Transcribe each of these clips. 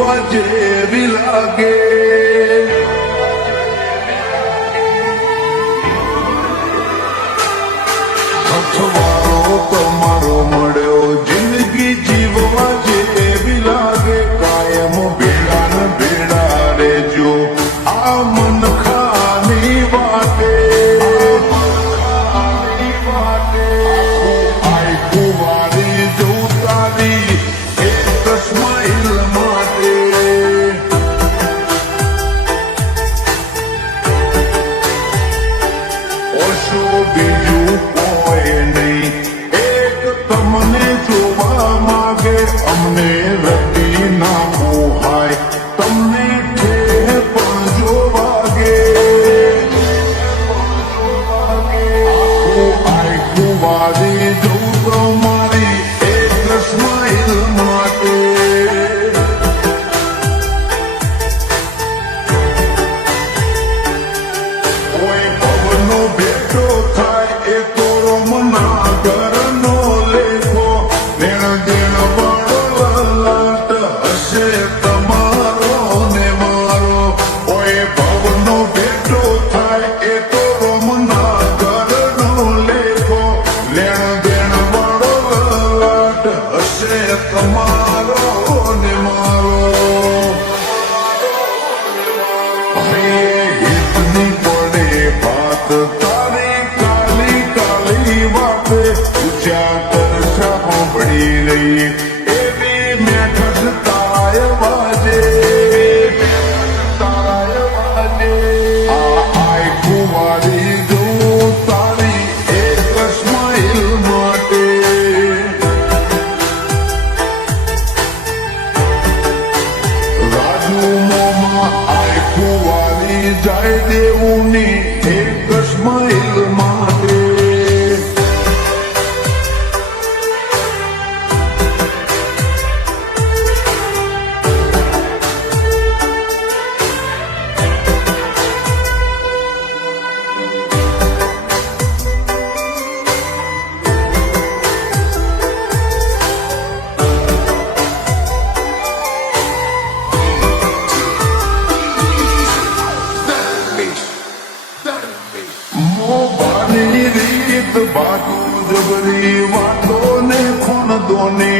જીવવા જેવી લાગે. અથવારો તમારો મળ્યો જિંદગી જીવવા જેવી લાગે. કાયમ ભેડા ને ભેડા રેજો આ મન ખાની વાટે. આઈ કુંવારી જવું તારી એક સ્માઈલ માટે. ઓછો બીજું કોઈ નહીં, એક તમને જોવા માગે. અમને રતી ના મોહાય, તમને ઠેર પણ જોવાગે. આઈ કુંવારી જવું તમારી એક સ્માઈલ માટે. કોઈ પવનો ભેટો થાય એ તો રમના ઘરનો લેખો. દેણ દેણ વાળો લાટ હશે તમારો ને મારો. કોઈ પવનો ભેટો થાય એ તો રમના ઘરનો લેખો. લેણ દેણ વાળો લાટ હશે તમારો ને મારો. હિતની પડે વાત તારી કાલી કાલી વાતે. ઊંચા તરસા સાંભળી રહી એવી મેઠસ તારાય વાજે. આઈ કુંવારી જવું તારી એક સ્માઈલ માટે. રાજુ મોમાં આઈ કુંવારી જાય દેવુની એક સ્માઈલ માટે. મોભાની રીત બાજુ જબરી વાતો ને ખૂન દોને.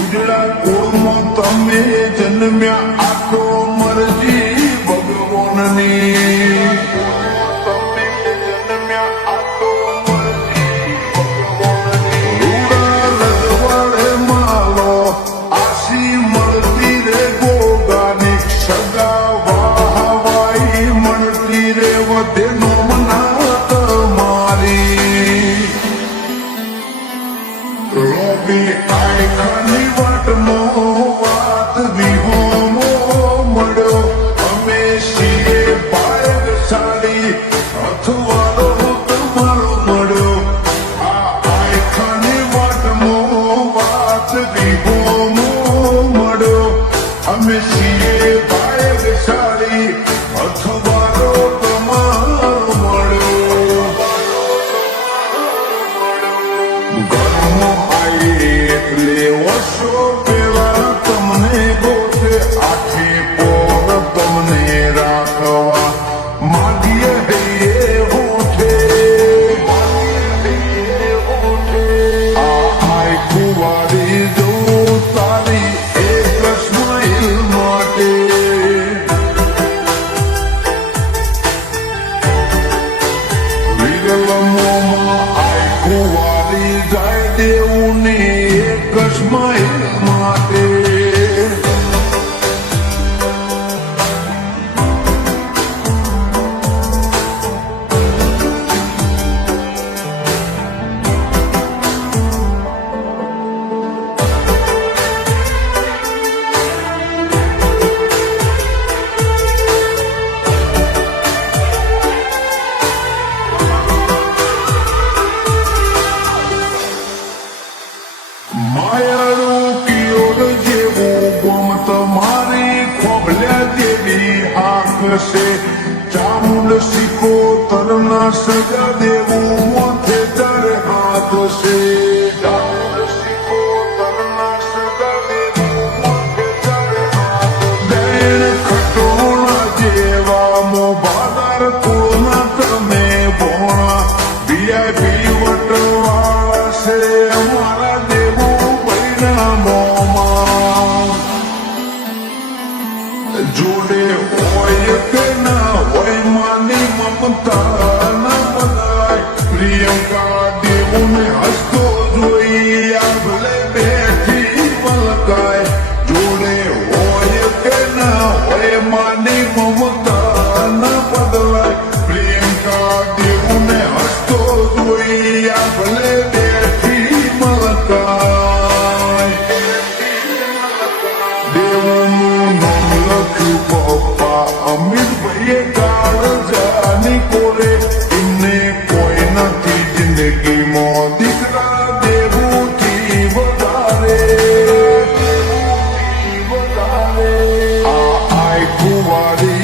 ઉજળા કુળમાં તમે જન્મ્યા આ તો મરજી ભગવાનની. તમે જન્મ્યા આ તો મરજી ભગવાનની. રૂડા રજવાડે માલો આશી મળતી રે ગોગાની. સગા વાહવાઈ મળતી રે વધેનો મના તમારી. રોબી આઈ ખાની વાટનો વાત વિહોમો મળ્યો. અમે છીએ બાયક સાડી અથવારો તમારો મળ્યો. આ આઈ ખાની વાટનો વાત વિહોમો મળ્યો. અમે છીએ બાયક સાડી અથવારો તમારો મળ્યો. ઘરમાં આઈ એટલે વર્ષો પેલા તમને ગોઠે. આખી પોર તમને રાખવા માગીએ હૈયે હોઠે. આ આઈ કુંવારી જવું તારી એક સ્માઈલ માટે. વિરલમોમાં આઈ કુંવારી જાય દેવુની એક સ્માઈલ માટે. માયાળું કિયોડ જેવું ગોમ તમારી ખોભલ્યા જેવી આંખ છે. ચામુંડ સિક્કો તરના સજા દેવું મોથે તારે હાથ છે. ચામુંડ સિક્કો તરના સજા દેવું મોથે તારે હાથ છે. જોડે હોય કે ના હોય માની મમતા ના બધાય પ્રિયંકા દેવુને હસતો જોઈ આ ભલે બેઠી મલકાય જોડે હોય કે ના હોય માની મમતા ના બદલાય પ્રિયંકા દેવુને હસતો જોઈ આ ભલે બેઠી મલકાય દેવનું નામ લખ્યું પપ્પા અમિતભાઈએ કાળજાની કોરે એમને કોઈ નથી જિંદગીમાં દીકરા દેવુથી વધારે આ આય કુંવારી